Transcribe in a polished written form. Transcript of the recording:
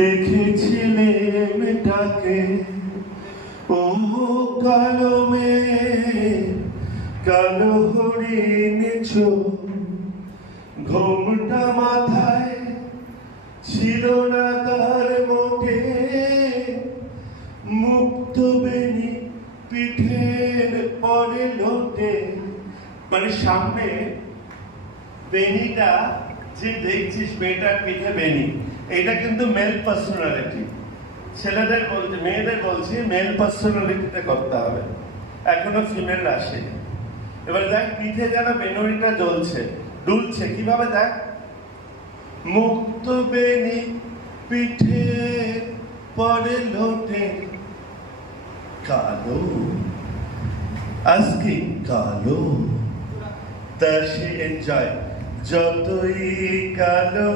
দেখেছিলেন তাকে, ও কালো মেয়ে, কালো হরিণ চোখ, ঘোমটা মাথায় ছিল না তার মোটে, মুক্ত বেনি পিঠের পরে লোটে। মানে সামনে বেনিটা যে দেখছিস, মেয়েটার পিঠে বেনি, এটা কিন্তু মেল পার্সোনালিটি। ছেলেদের বলছে, মেয়েদের বলছি মেল পার্সোনালিটিতে করতে হবে, এখনো ফিমেল আসেনি। এবার দেখ পিঠে যেন বেনুরিটা জ্বলছে, দুলছে কিভাবে দেখ, মুক্ত বেনি পিঠে পরে লোটে, কালো আজকে কালো, তা সে এনজয় যতই কালো